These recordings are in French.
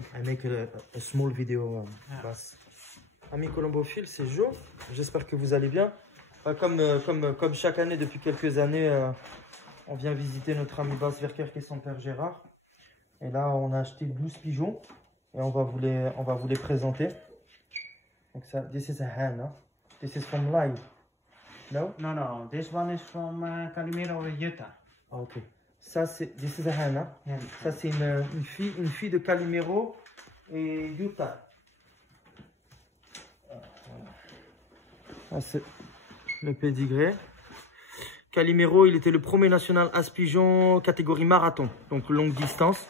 I make a small video. Amis colombophiles, c'est Joe. J'espère que vous allez bien. Comme chaque année, depuis quelques années, on vient visiter notre ami Bas Verkerk et son père Gérard. Et là, on a acheté 12 pigeons et on va vous les présenter. Donc ça, this is a hen, huh? This is from live. No? No, no, this one is from Calimero with Utah. Ok. Ça, c'est, this is a hen, hein? Yeah. Ça, c'est une fille de Calimero et Utah. C'est le pédigré. Calimero, il était le premier national As-Pigeon catégorie marathon, donc longue distance,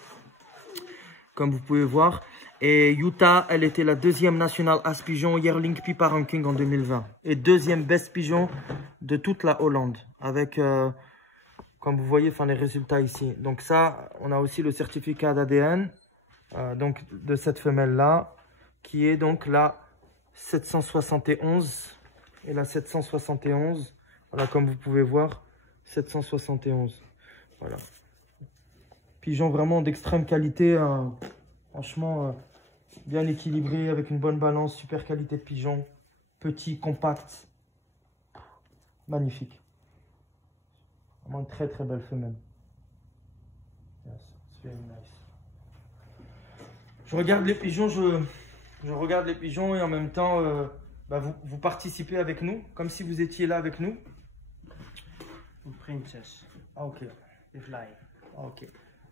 comme vous pouvez voir. Et Utah, elle était la deuxième nationale As-Pigeon Yearling Pipa Ranking en 2020. Et deuxième best pigeon de toute la Hollande. Avec, comme vous voyez, les résultats ici. Donc ça, on a aussi le certificat d'ADN donc de cette femelle-là, qui est donc la 771. Et la 771, voilà, comme vous pouvez voir, 771. Voilà. Pigeon vraiment d'extrême qualité, franchement bien équilibré, avec une bonne balance, super qualité de pigeon, petit, compact, magnifique. Vraiment une très très belle femelle. Yes, it's very nice. Je regarde les pigeons, je regarde les pigeons et en même temps, vous participez avec nous, comme si vous étiez là avec nous. Une princesse. Ah, ok. The fly. Ah, ok.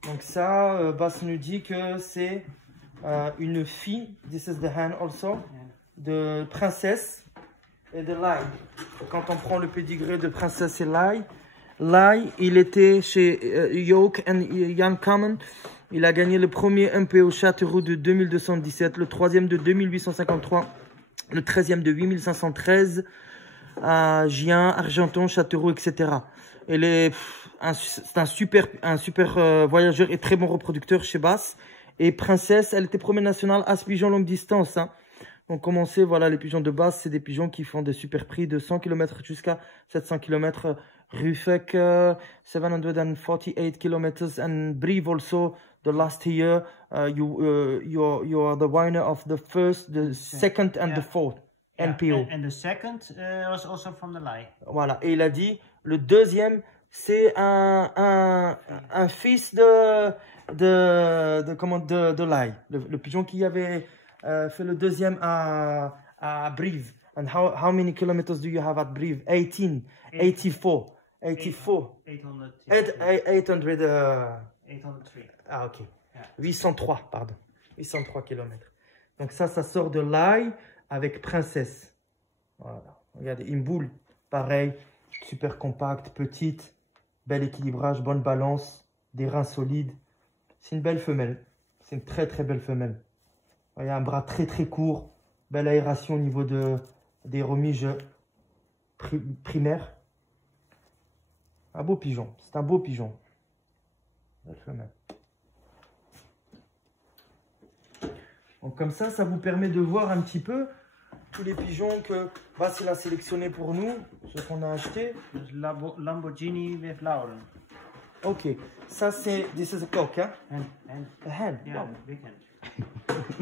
Donc ça, Bas nous dit que c'est une fille, this is the hen also, de princesse et de Lai. Quand on prend le pédigré de princesse et Lai, il était chez Yoke and Jan Common. Il a gagné le premier MPO Châteauroux de 2217, le troisième de 2853, le 13e de 8513, à Gien, Argenton, Châteauroux, etc. C'est un super voyageur et très bon reproducteur chez Bas. Et Princesse, elle était première nationale As-Pigeon longue distance. Hein. Donc, commencez, voilà, les pigeons de Bas, c'est des pigeons qui font des super prix de 100 km jusqu'à 700 km. Rufek, 748 km. And Brive also, the last year, you are the winner of the first, the second and the fourth NPO. And the second was also from the lie. Voilà, et il a dit, le deuxième, c'est un fils de l'ail. Le pigeon qui avait fait le deuxième à Brive. And how many kilometers do you have at Brive? 18, 84, 84. 803. Ah, ok. Yeah. 803, pardon. 803 kilomètres. Donc ça sort de l'ail avec Princesse. Voilà. Regardez, une boule, pareil. Super compacte, petite. Bel équilibrage, bonne balance. Des reins solides. C'est une belle femelle. C'est une très très belle femelle. Il y a un bras très très court. Belle aération au niveau des remiges primaires. Un beau pigeon. C'est un beau pigeon. Belle femelle. Donc comme ça vous permet de voir un petit peu tous les pigeons que Bas a sélectionné pour nous, ce qu'on a acheté. Lamborghini with Lauren. Ok, ça c'est, this is a cock, hein? A hen. Yeah, Wow. big hen.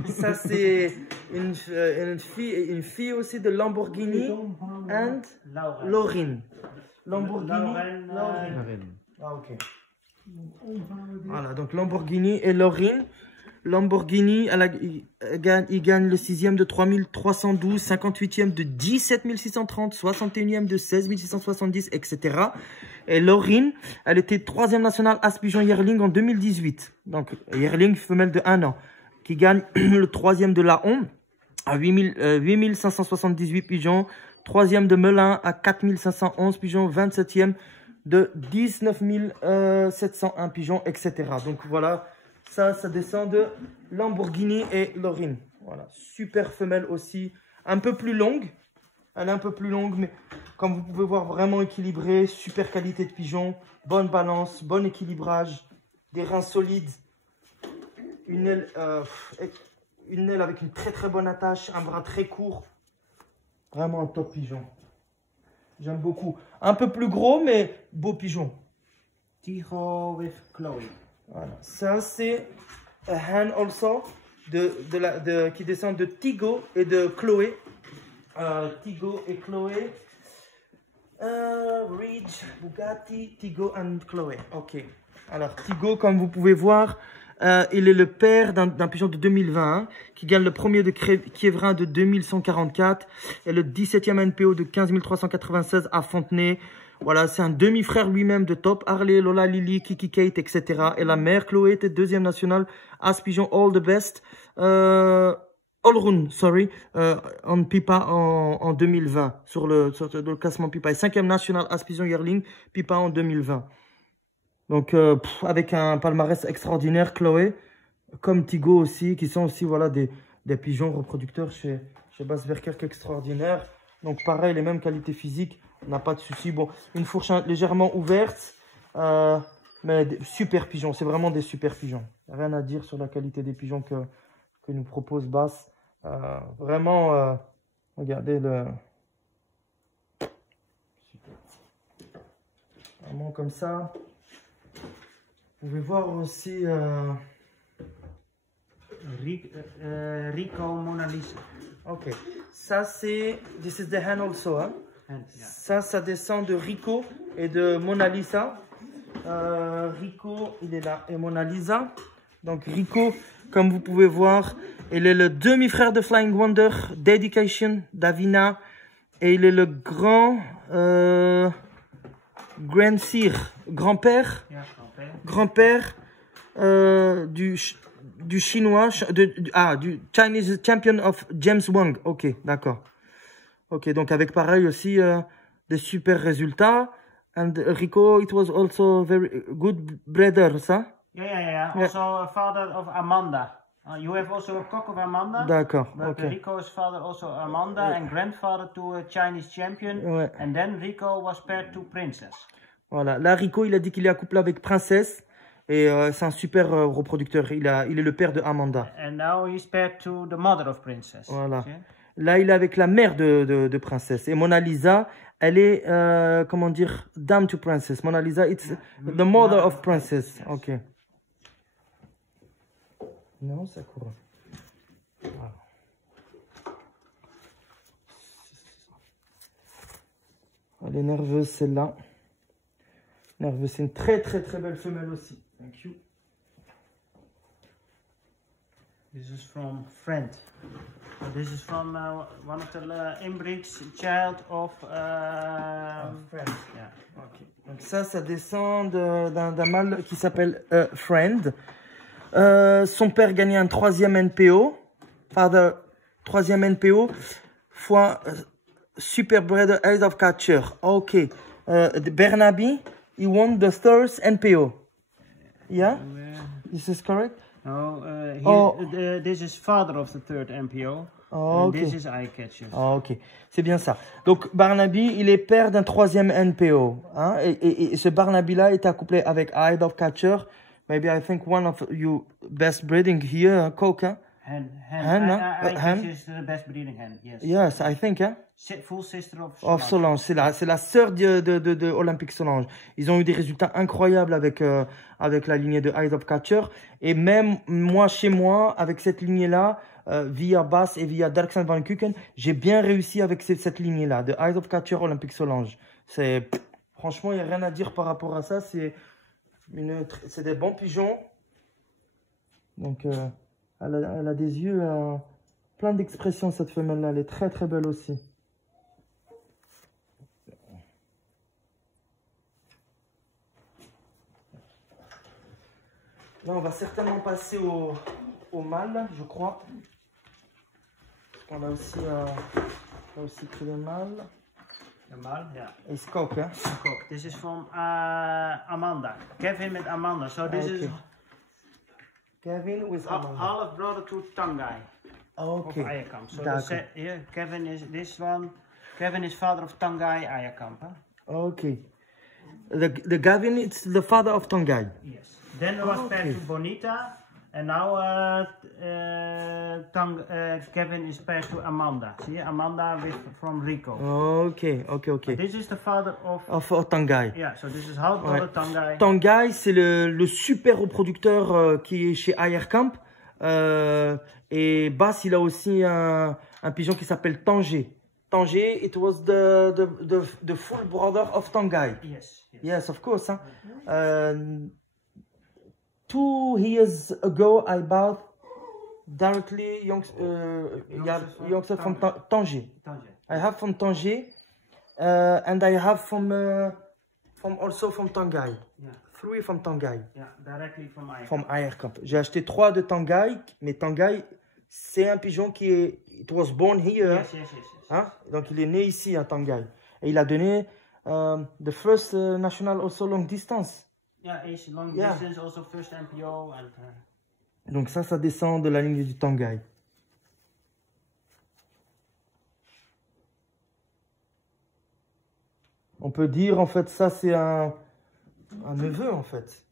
Ça c'est une fille aussi de Lamborghini and Lauren. Lamborghini, Lauren. Ah, ok. Voilà, donc Lamborghini et Lauren. Lamborghini, il gagne le 6e de 3312, 58e de 17630, 61e de 16670, etc. Et Lauren, elle était 3e nationale As-Pigeon Yearling en 2018. Donc, Yearling, femelle de 1 an, qui gagne le 3e de la Hon à 8578 pigeons, 3e de Melun à 4511 pigeons, 27e de 19701 pigeons, etc. Donc, voilà. Ça descend de Lamborghini et Lauren. Voilà, super femelle aussi. Un peu plus longue. Elle est un peu plus longue, mais comme vous pouvez voir, vraiment équilibrée. Super qualité de pigeon. Bonne balance, bon équilibrage. Des reins solides. Une aile avec une très très bonne attache. Un bras très court. Vraiment un top pigeon. J'aime beaucoup. Un peu plus gros, mais beau pigeon. Tigo with Chloe. Voilà, ça c'est a hen also. qui descendent de Tigo et de Chloé. Tigo et Chloé. Ridge, Bugatti, Tigo et Chloé. Ok. Alors, Tigo, comme vous pouvez voir, il est le père d'un pigeon de 2020 qui gagne le premier de Kievrin de 2144 et le 17e NPO de 15 396 à Fontenay. Voilà, c'est un demi-frère lui-même de top. Harley, Lola, Lily, Kiki, Kate, etc. Et la mère, Chloé, était deuxième nationale. As Pigeon, All the Best. Allround, sorry, en Pipa en 2020, sur le classement Pipa. Et cinquième national As Pigeon Yearling, Pipa en 2020. Donc, avec un palmarès extraordinaire, Chloé, comme Tigo aussi, qui sont aussi, voilà, des pigeons reproducteurs chez Basse-Verkerk extraordinaires. Donc, pareil, les mêmes qualités physiques. On n'a pas de souci. Bon, une fourche légèrement ouverte, mais super pigeons. C'est vraiment des super pigeons. Rien à dire sur la qualité des pigeons que nous propose Basse. Vraiment, regardez le... Super. Vraiment comme ça. Vous pouvez voir aussi... Rico, Mona Lisa. Ok. Ça, c'est... This is the hen also, hein? Ça descend de Rico et de Mona Lisa. Rico, il est là, et Mona Lisa. Donc Rico, comme vous pouvez voir, il est le demi-frère de Flying Wonder, Dedication, Davina. Et il est le grand-père du chinois, du Chinese Champion of James Wang. Ok, d'accord. Ok, donc avec pareil aussi des super résultats. And Rico, it was also very good breeder, ça? Yeah. Also a father of Amanda. You have also a cock of Amanda. D'accord, ok. Rico is father also Amanda and grandfather to a Chinese champion. Ouais. And then Rico was paired to Princess. Voilà, là Rico, il a dit qu'il est accouplé avec Princesse. Et c'est un super reproducteur. Il est le père de Amanda. And now he's paired to the mother of Princess. Voilà. Okay. Là, il est avec la mère de Princesse. Et Mona Lisa, elle est, comment dire, dame to Princess. Mona Lisa, it's the mother of Princess. Yes. Ok. Non, ça court. Voilà. Elle est nerveuse, celle-là. Nerveuse, c'est une très belle femelle aussi. Thank you. This is from Friend. This is from one of the inbreeds child of Friend. Yeah. Okay. Donc ça descend d'un mâle qui s'appelle Friend. Son père gagnait un 3e NPO. Father, 3e NPO. Fois Super Breeder Eyes of Catcher. Ok. Bernaby, he won the 3rd NPO. Yeah? This is correct? No, this is father of the 3rd NPO. Oh, okay. This is Eye Catcher. Oh, ok, c'est bien ça. Donc Barnaby, il est père d'un 3e NPO. Hein? Et ce Barnaby-là est accouplé avec Eye of Catcher. Maybe I think one of you best breeding here, Coca. Hen. Hen is the best breeding hen. Yes. Yes, I think. Hein? Full sister of Solange. C'est la sœur de Olympique Solange. Ils ont eu des résultats incroyables avec la lignée de Eyes of Catcher. Et même moi, chez moi, avec cette lignée-là, via Bass et via Darksan Van Kuken, j'ai bien réussi avec cette lignée-là, de Eyes of Catcher, Olympique Solange. Franchement, il n'y a rien à dire par rapport à ça. C'est des bons pigeons. Donc, elle a des yeux plein d'expressions, cette femelle-là. Elle est très belle aussi. Là, on va certainement passer au mâle, je crois. On a aussi pris le mâle. The male, yeah. It's cock, hein? Cock. This is from Amanda. Kevin with Amanda. So this is Kevin with Amanda. Half brother to Tangai. Okay. Of Ayakamp. So Kevin is this one. Kevin is father of Tangai Ayakamp. Huh? Okay. The Gavin, it's the father of Tangai. Yes. Then it was paired to Bonita, and now Kevin is paired to Amanda. See, Amanda from Rico. Okay. This is the father of Tangai. Yeah, so this is half brother Tangai. Tangai, c'est le super reproducteur qui est chez Ayakamp. Et Bass, il a aussi un pigeon qui s'appelle Tanger. Tanger, it was the full brother of Tanguy. Yes. Yes, of course. Huh? 2 years ago, I bought directly youngster from Tanger. I have from Tanger, and I have from also from Tanguy. Yeah. 3 from Tanguy. Yeah, directly from Ayer. From Ayerkamp. J'ai acheté 3 de Tanguy, mais Tanguy, c'est un pigeon qui est, it was born here. Yes. Hein? Donc il est né ici à Tanguy. Et il a donné the first national also long distance. Yeah, it's long distance, also first MPO. And, Donc ça descend de la ligne du Tanguy. On peut dire en fait ça c'est un neveu en fait.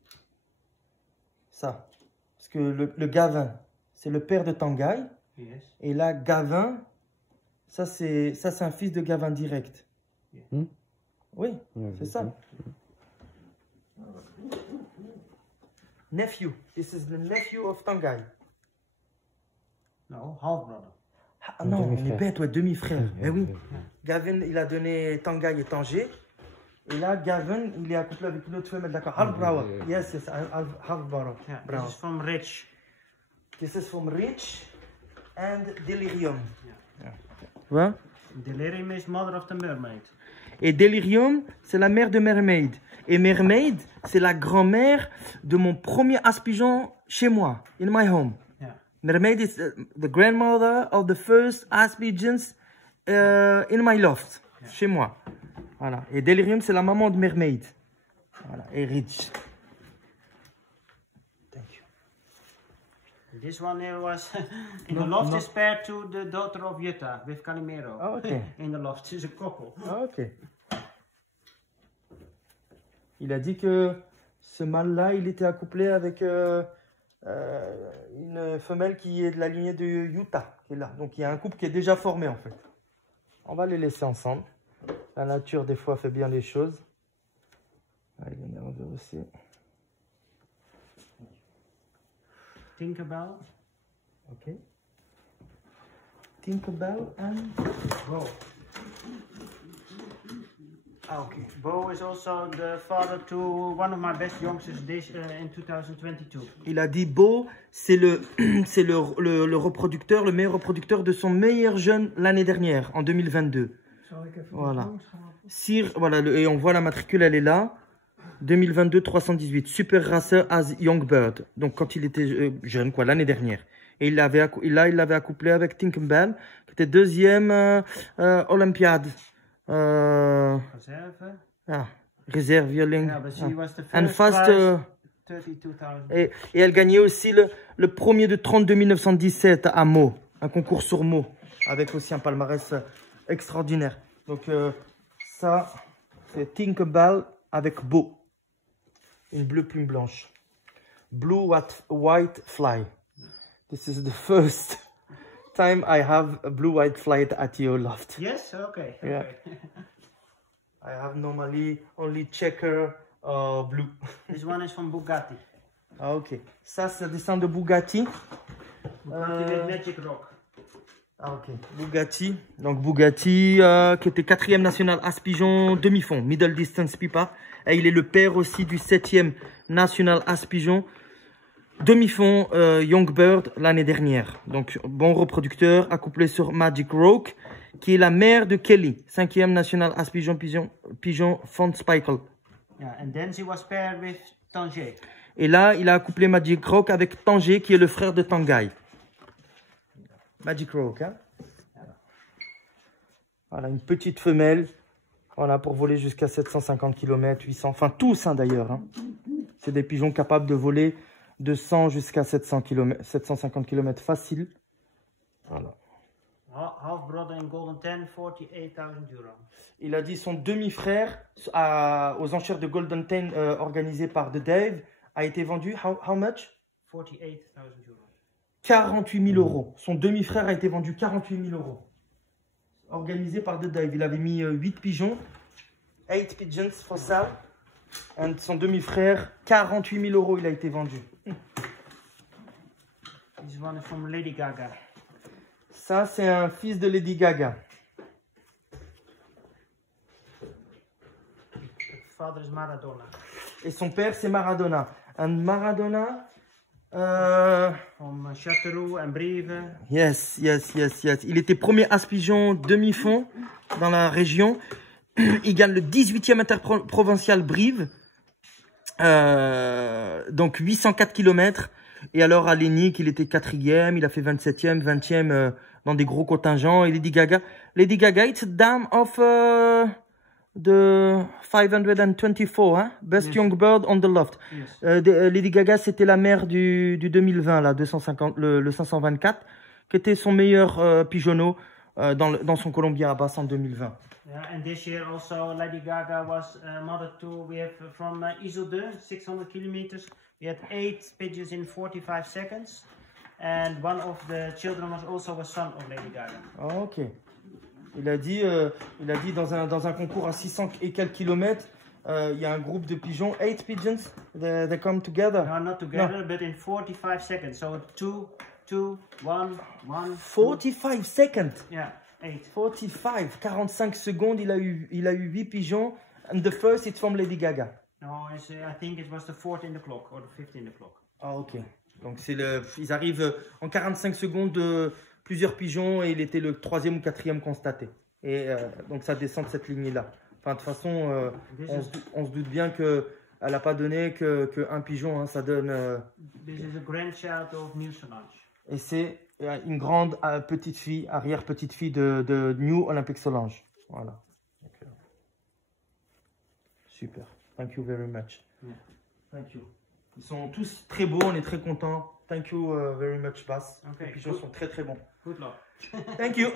Ça. Parce que le Gavin, c'est le père de Tanguy. yes. Et là, Gavin, ça c'est un fils de Gavin direct. Oui, c'est ça. Nephew. This is the nephew of Tanguy. No, half brother. Ah non, on est bête, ouais, demi-frère. Mais oui. Gavin, il a donné Tanguy et Tanger. Et là, Gavin, il est accouplé avec une autre femelle, d'accord. Half brother. Yes, half brother. Yeah, this is from Rich. This is from Rich and Delirium. Yeah. Ouais. Delirium is mother of the mermaid. Et Delirium, c'est la mère de Mermaid. Et Mermaid, c'est la grand-mère de mon premier aspigeon chez moi, in my home. Yeah. Mermaid is the grandmother of the first aspigeons in my loft, chez moi. Voilà. Et Delirium, c'est la maman de Mermaid. Voilà. Et Rich. Thank you. This one here was in the loft is paired to the daughter of Jutta with Calimero. Oh, okay. In the loft, it's a couple. Ah, ok. Il a dit que ce mâle-là, il était accouplé avec une femelle qui est de la lignée de Utah, qui est là. Donc il y a un couple qui est déjà formé en fait. On va les laisser ensemble. La nature des fois fait bien les choses. Allez, on va aussi. Tinkerbell. Ok. Tinkerbell and Bo. Ah, ok. Bo is also the father to one of my best youngsters this in 2022. Il a dit Beau, c'est le reproducteur, le meilleur reproducteur de son meilleur jeune l'année dernière, en 2022. Voilà. Voilà, et on voit la matricule, elle est là. 2022 318. Super Racer as Young Bird. Donc quand il était jeune, quoi, l'année dernière. Et il l'avait accouplé avec Tinkerbell, qui était deuxième Olympiade. Reserve. Réserve, yearling. Yeah, but she was the first And fast, prize, 32,000. et elle gagnait aussi le premier de 32 1917 à Meaux, un concours sur Meaux, avec aussi un palmarès extraordinaire. Donc ça, c'est Tinkerbell avec Beau. Une bleue plume blanche. Blue white fly. This is the first time I have a blue white fly at your loft. Yes, okay. Yeah. I have normally only checker blue. This one is from Bugatti. Ah, ok. Ça descend de Bugatti. Bugatti with Magic Rock. Ah, ok. Bugatti. Donc Bugatti qui était 4e national Aspigeon demi-fond, middle distance pipa. Et il est le père aussi du 7e national Aspigeon demi-fond Young Bird l'année dernière. Donc bon reproducteur, accouplé sur Magic Rock, qui est la mère de Kelly, 5e national Aspigeon pigeon Font Spikel. Yeah, and then she was paired with Tanger. Et là, il a accouplé Magic Rock avec Tanger, qui est le frère de Tanguy. Magic Rock, hein? Voilà, une petite femelle. Voilà, pour voler jusqu'à 750 km, 800, enfin tous hein, d'ailleurs. Hein. C'est des pigeons capables de voler de 100 jusqu'à 750 km facile. Voilà. Half brother in Golden 10, 48,000 €. Il a dit son demi-frère aux enchères de Golden 10 organisées par The Dave a été vendu, how much? 48,000 €. 48 000 €. Son demi-frère a été vendu 48 000 €. Organisé par The Dave. Il avait mis 8 pigeons. 8 pigeons for sale. Et son demi-frère, 48 000 € il a été vendu. This one is from Lady Gaga. Ça, c'est un fils de Lady Gaga. Father is Maradona. Et son père, c'est Maradona. Un Maradona... From Châteauroux and Brive. Yes. Il était premier as-pigeon demi-fond dans la région. Il gagne le 18e interprovincial Brive. Donc 804 km. Et alors à l'ENIC, il était 4e. Il a fait 27e, 20e dans des gros contingents. Et Lady Gaga, it's a dam of the 524, hein? Best Young Bird on the Loft. Yes. Lady Gaga, c'était la mère du 2020, là, 250, le 524, qui était son meilleur pigeonneau dans son Colombier à basse en 2020. Yeah, and this year also Lady Gaga was mother to, we have from Isolde, 600 kilometers, we had 8 pigeons in 45 seconds. And one of the children was also a son of Lady Gaga. Ah, ok. Il a dit dans un concours à 600 et quelques kilomètres, il y a un groupe de pigeons, 8 pigeons, they come together. No, not together, but in 45 seconds. So 2, 1, 1. 45 seconds. Yeah, 8. 45 secondes, il a eu 8 pigeons. And the first, it's from Lady Gaga. No, I think it was the 14th clock or the 15th clock. Ah, ok. Donc ils arrivent en 45 secondes de plusieurs pigeons et il était le 3e ou 4e constaté. Et donc ça descend de cette lignée-là. Enfin, de toute façon, on se doute bien qu'elle n'a pas donné que un pigeon, hein, ça donne... This is a grandchild of New Solange. Et c'est une grande petite fille, arrière-petite fille de New Olympic Solange. Voilà. Donc, super. Thank you very much. Yeah. Thank you. Ils sont tous très beaux, on est très contents. Thank you very much, Bas. Okay. Les pigeons sont très très bons. Good luck. Thank you.